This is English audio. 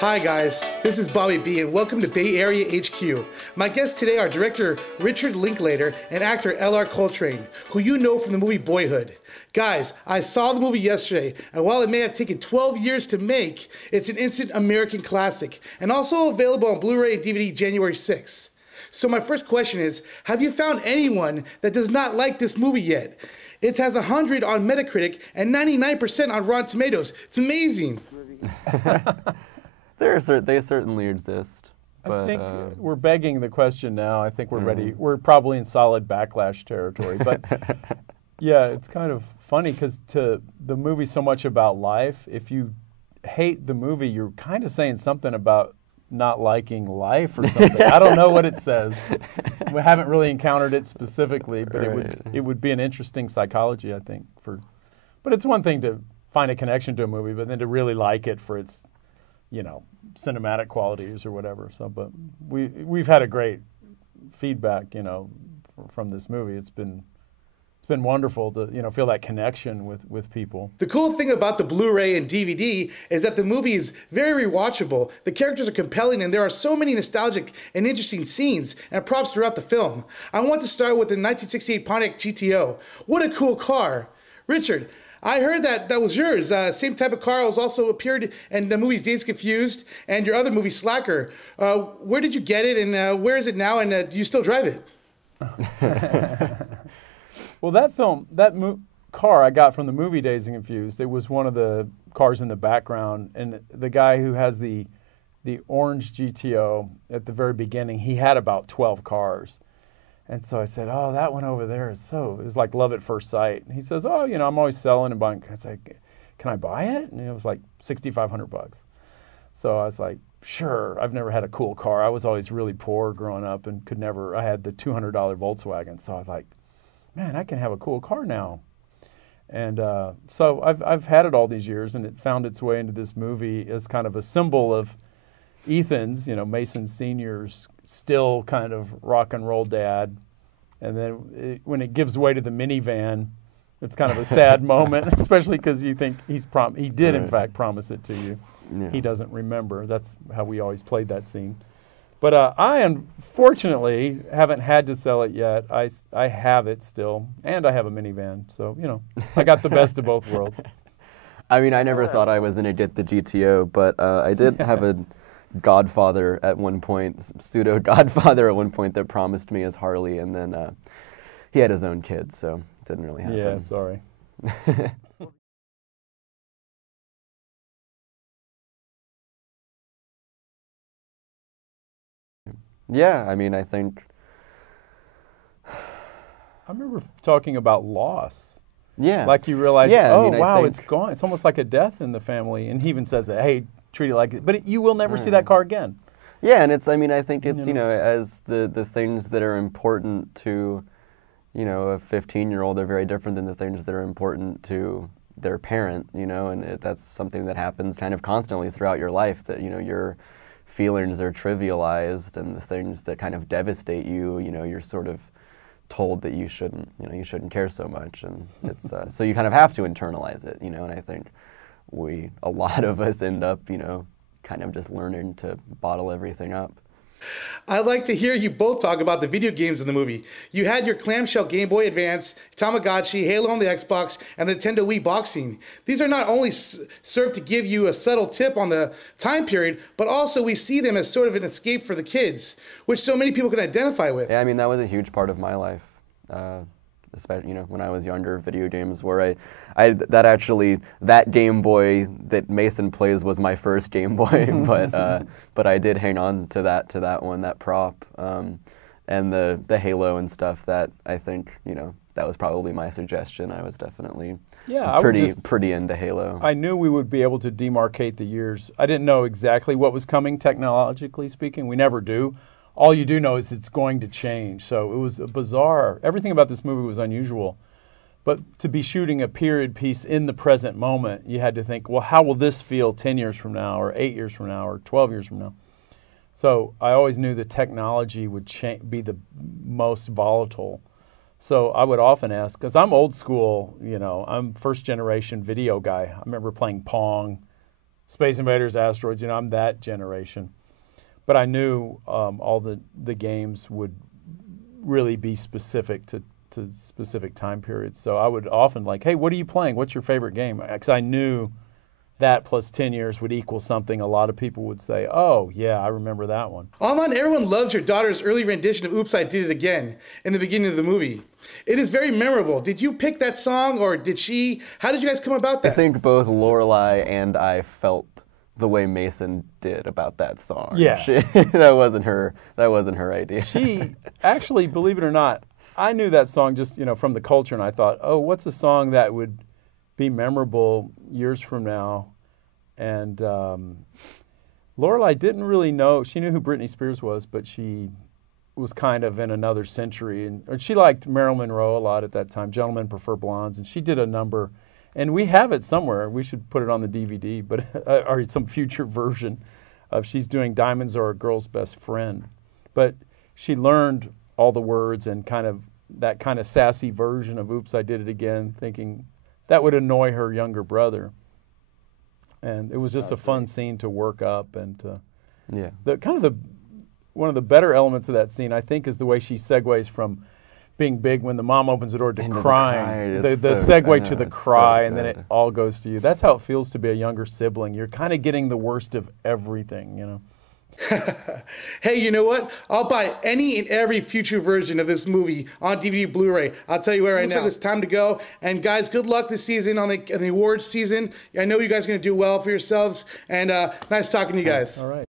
Hi guys, this is Bobby B and welcome to Bay Area HQ. My guests today are director Richard Linklater and actor Ellar Coltraine, who you know from the movie Boyhood. Guys, I saw the movie yesterday, and while it may have taken 12 years to make, it's an instant American classic, and also available on Blu-ray and DVD January 6th. So my first question is, have you found anyone that does not like this movie yet? It has 100 on Metacritic and 99% on Rotten Tomatoes. It's amazing. They certainly exist. But, I think we're begging the question now. I think we're ready. We're probably in solid backlash territory. But yeah, it's kind of funny because the movie's so much about life. If you hate the movie, you're kind of saying something about not liking life or something. I don't know what it says. We haven't really encountered it specifically, but it would be an interesting psychology, I think. But it's one thing to find a connection to a movie, but then to really like it for its cinematic qualities or whatever. So, but we've had a great feedback, from this movie. It's been wonderful to feel that connection with people. The cool thing about the Blu-ray and DVD is that the movie is very rewatchable. The characters are compelling, and there are so many nostalgic and interesting scenes and props throughout the film. I want to start with the 1968 Pontiac GTO. What a cool car, Richard. I heard that was yours. Same type of car was also appeared in the movies Dazed Confused and your other movie Slacker. Where did you get it, and where is it now, and do you still drive it? Well, car I got from the movie Dazed and Confused. It was one of the cars in the background, and the guy who has the orange GTO at the very beginning, he had about 12 cars. And so I said, oh, that one over there it was like love at first sight. And he says, oh, I'm always selling and buying. I said, can I buy it? And it was like $6,500. So I was like, sure. I've never had a cool car. I was always really poor growing up and I had the $200 Volkswagen. So I was like, man, I can have a cool car now. And so I've had it all these years, and it found its way into this movie as kind of a symbol of Ethan's, Mason Sr.'s still kind of rock and roll dad. And then when it gives way to the minivan, it's kind of a sad moment, especially because you think he did in fact promise it to you. Yeah. He doesn't remember. That's how we always played that scene. But I unfortunately haven't had to sell it yet. I have it still, and I have a minivan. So, I got the best of both worlds. I mean, I never thought I was going to get the GTO, but I did have a godfather at one point, pseudo-godfather at one point that promised me his Harley, and then he had his own kids, so it didn't really happen. Yeah, sorry. Yeah, I mean, I think... I remember talking about loss. Yeah. Like you realize, wow, it's gone. It's almost like a death in the family. And he even says that, hey, treat it like it. But you will never see that car again. Yeah, and I think it's, as the things that are important to, a 15-year-old are very different than the things that are important to their parent, and that's something that happens kind of constantly throughout your life, that, your feelings are trivialized, and the things that kind of devastate you, you're sort of told that you shouldn't care so much, and it's so you kind of have to internalize it, and I think a lot of us end up, kind of just learning to bottle everything up. I'd like to hear you both talk about the video games in the movie. You had your clamshell Game Boy Advance, Tamagotchi, Halo on the Xbox, and the Nintendo Wii Boxing. These are not only serve to give you a subtle tip on the time period, but also we see them as sort of an escape for the kids, which so many people can identify with. Yeah, I mean, that was a huge part of my life. Especially, when I was younger, video games where that Game Boy that Mason plays was my first Game Boy, but I did hang on to that one, that prop, and the Halo and stuff. That I think that was probably my suggestion. I was definitely pretty into Halo. I knew we would be able to demarcate the years. I didn't know exactly what was coming technologically speaking. We never do. All you do know is it's going to change. So it was bizarre. Everything about this movie was unusual. But to be shooting a period piece in the present moment, you had to think, well, how will this feel 10 years from now, or 8 years from now, or 12 years from now? So I always knew the technology would be the most volatile. So I would often ask, because I'm old school, I'm first generation video guy. I remember playing Pong, Space Invaders, Asteroids. You know, I'm that generation. But I knew all the games would really be specific to specific time periods. So I would often like, hey, what are you playing? What's your favorite game? Because I knew that plus 10 years would equal something a lot of people would say, oh, yeah, I remember that one. Online, everyone loves your daughter's early rendition of Oops, I Did It Again in the beginning of the movie. It is very memorable. Did you pick that song, or did she? How did you guys come about that? I think both Lorelai and I felt the way Mason did about that song. Yeah. That wasn't her idea. She, actually, believe it or not, I knew that song just, you know, from the culture, and I thought, oh, what's a song that would be memorable years from now? And Lorelai didn't really know. She knew who Britney Spears was, but she was kind of in another century. And she liked Marilyn Monroe a lot at that time. Gentlemen Prefer Blondes. And she did a number. And we have it somewhere. We should put it on the DVD, but or some future version of she's doing Diamonds Are a Girl's Best Friend. But she learned all the words and kind of that kind of sassy version of Oops, I Did It Again, thinking that would annoy her younger brother. And it was just a fun scene to work up. And yeah, one of the better elements of that scene, I think, is the way she segues from being big when the mom opens the door to crying. The segue to the cry, and then it all goes to you. That's how it feels to be a younger sibling. You're kind of getting the worst of everything, you know. Hey, you know what? I'll buy any and every future version of this movie on DVD, Blu-ray. I'll tell you what, right now, like it's time to go. And guys, good luck this season on the awards season. I know you guys are going to do well for yourselves. And nice talking to you guys. All right.